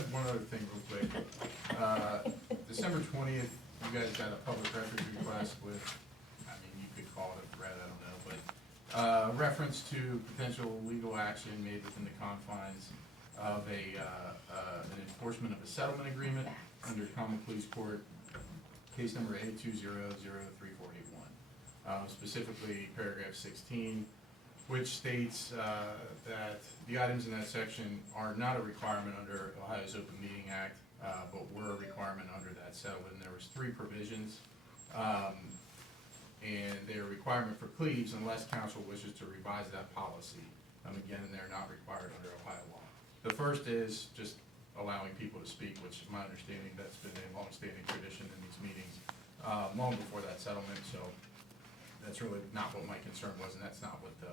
have one other thing real quick. December 20th, you guys got a public records request with, I mean, you could call it a threat, I don't know, but reference to potential legal action made within the confines of an enforcement of a settlement agreement under Common Pleas Court, case number A20034481. Specifically paragraph 16, which states that the items in that section are not a requirement under Ohio's Open Meeting Act, but were a requirement under that settlement. And there was 3 provisions, and they're a requirement for Cleves unless council wishes to revise that policy. Again, they're not required under Ohio law. The first is just allowing people to speak, which is my understanding that's been a long-standing tradition in these meetings long before that settlement. So that's really not what my concern was, and that's not what the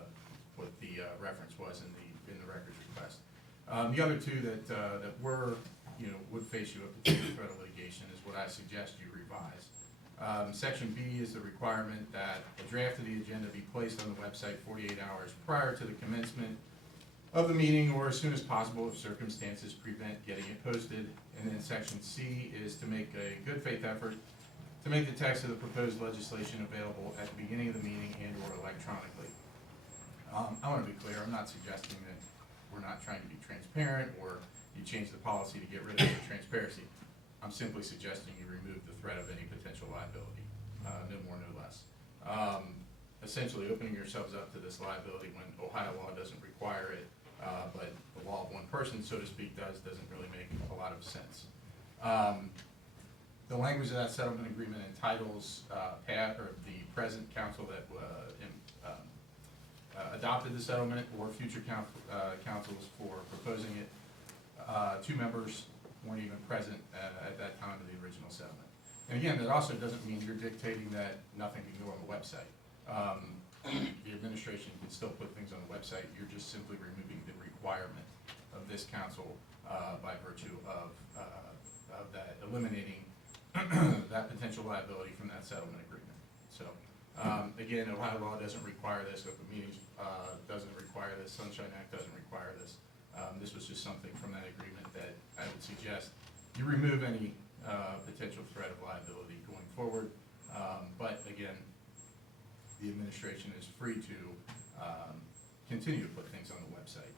reference was in the records request. The other 2 that were, would face you a potential threat of litigation is what I suggest you revise. Section B is the requirement that a draft of the agenda be placed on the website 48 hours prior to the commencement of the meeting or as soon as possible if circumstances prevent getting it posted. And then section C is to make a good faith effort to make the text of the proposed legislation available at the beginning of the meeting and or electronically. I want to be clear, I'm not suggesting that we're not trying to be transparent or you change the policy to get rid of the transparency. I'm simply suggesting you remove the threat of any potential liability, no more, no less. Essentially opening yourselves up to this liability when Ohio law doesn't require it, but the law of one person, so to speak, doesn't really make a lot of sense. The language of that settlement agreement entitles the present council that adopted the settlement or future councils for proposing it. 2 members weren't even present at that time of the original settlement. And again, that also doesn't mean you're dictating that nothing can go on the website. The administration can still put things on the website. You're just simply removing the requirement of this council by virtue of that, eliminating that potential liability from that settlement agreement. So again, Ohio law doesn't require this. Open Meetings doesn't require this. Sunshine Act doesn't require this. This was just something from that agreement that I would suggest you remove any potential threat of liability going forward. But again, the administration is free to continue to put things on the website.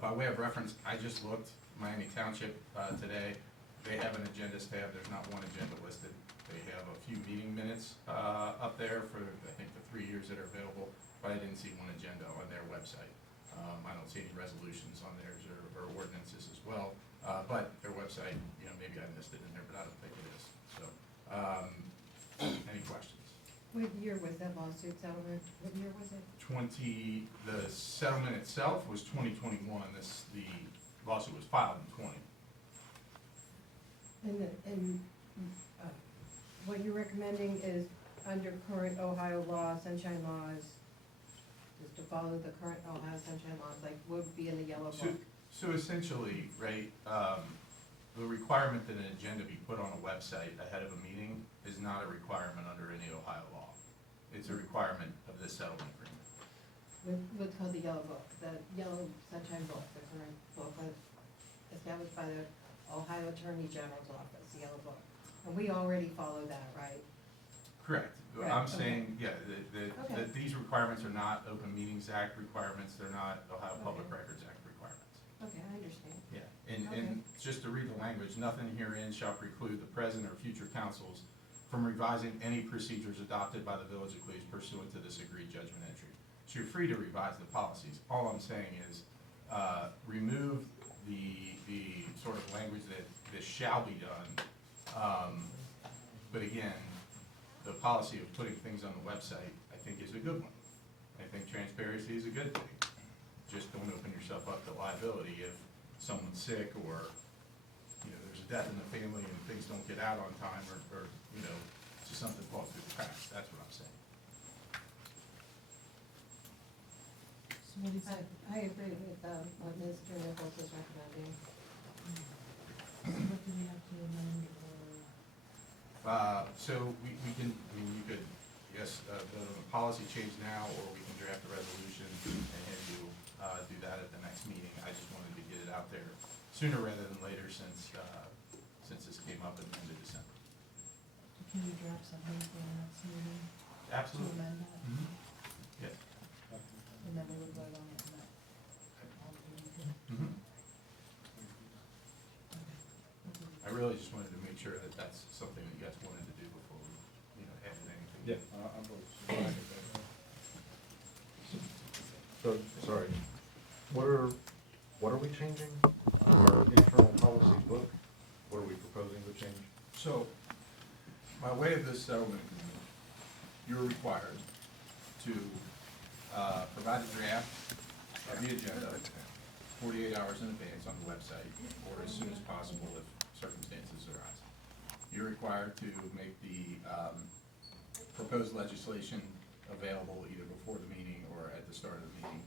By way of reference, I just looked Miami Township today. They have an agenda tab. There's not one agenda listed. They have a few meeting minutes up there for, I think, the 3 years that are available, but I didn't see one agenda on their website. I don't see any resolutions on theirs or ordinances as well, but their website, maybe I missed it in there, but I don't think it is. So, any questions? What year was that lawsuit settlement? What year was it? The settlement itself was 2021. The lawsuit was filed in 20. And what you're recommending is under current Ohio law, sunshine laws, just to follow the current Ohio sunshine laws, like would be in the yellow book. So essentially, right, the requirement that an agenda be put on a website ahead of a meeting is not a requirement under any Ohio law. It's a requirement of this settlement agreement. What's called the yellow book, the yellow sunshine book, the current book established by the Ohio Attorney General's office, the yellow book. And we already follow that, right? Correct. Right, I'm okay. saying, yeah, that these requirements are not Open Meetings Act requirements. They're not Ohio Public Records Act requirements. Okay, I understand. Yeah, and just to read the language, nothing herein shall preclude the present or future councils from revising any procedures adopted by the Village of Cleves pursuant to this agreed judgment entry. So you're free to revise the policies. All I'm saying is remove the sort of language that this shall be done. But again, the policy of putting things on the website, I think, is a good one. I think transparency is a good thing. Just don't open yourself up to liability if someone's sick or there's a death in the family and things don't get out on time or just something falls through the cracks. That's what I'm saying. So what is it? I agree with what Mr. Nichols is recommending. So what do we have to amend or? So we can, you could, yes, vote on the policy change now, or we can draft a resolution and have you do that at the next meeting. I just wanted to get it out there sooner rather than later since this came up at the end of December. Can you draft something for the next meeting to Absolutely. amend that? Mhm. Yes. And then we would vote on it in that. Mhm. I really just wanted to make sure that that's something that you guys wanted to do before we, added anything. Yeah, I'm fine with that. So, sorry, what are we changing? Our internal policy book, what are we proposing to change? So, by way of this settlement agreement, you're required to provide a draft of the agenda 48 hours in advance on the website, or as soon as possible if circumstances arise. You're required to make the proposed legislation available either before the meeting or at the start of the meeting.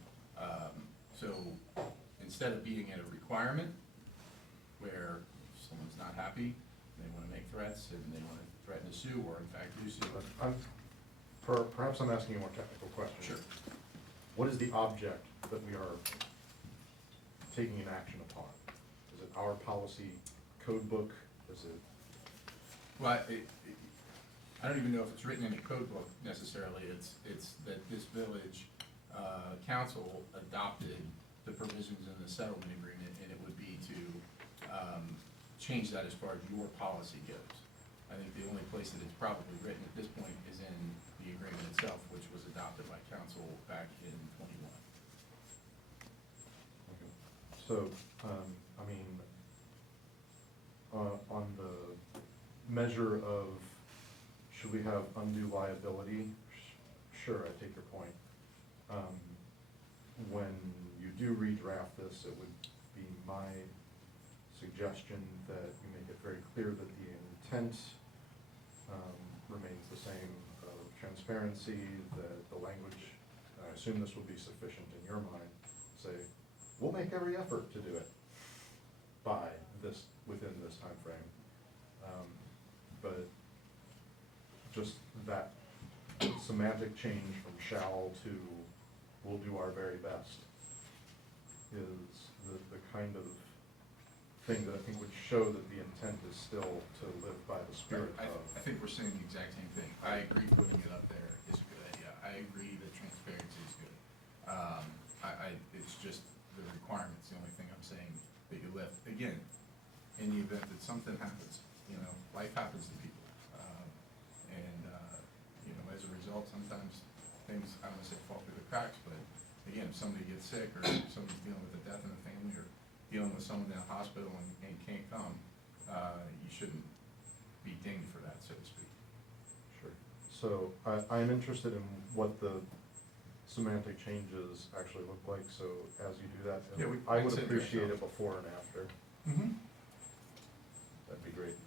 So instead of being at a requirement where someone's not happy, they want to make threats and they want to threaten to sue or in fact do sue. Perhaps I'm asking a more technical question. Sure. What is the object that we are taking an action upon? Is it our policy code book? Is it? Well, I don't even know if it's written in a code book necessarily. It's that this village council adopted the provisions in the settlement agreement, and it would be to change that as far as your policy goes. I think the only place that it's probably written at this point is in the agreement itself, which was adopted by council back in '21. Okay. So, I mean, on the measure of, should we have undue liability? Sure, I take your point. When you do redraft this, it would be my suggestion that you make it very clear that the intent remains the same of transparency, that the language, I assume this will be sufficient in your mind, say, we'll make every effort to do it by this, within this timeframe. But just that semantic change from shall to we'll do our very best is the kind of thing that I think would show that the intent is still to live by the spirit I of. think we're saying the exact same thing. I agree putting it up there is a good idea. I agree that transparency is good. It's just the requirement's the only thing I'm saying that you left. Again, in the event that something happens, life happens to people. As a result, sometimes things, I don't want to say fall through the cracks, but again, if somebody gets sick or somebody's dealing with a death in the family or dealing with someone in a hospital and can't come, you shouldn't be dinged for that, so to speak. Sure. So I'm interested in what the semantic changes actually look like, so as you do that, Yeah, I I'd would say appreciate that. it before and after. Mm-hmm. That'd be great.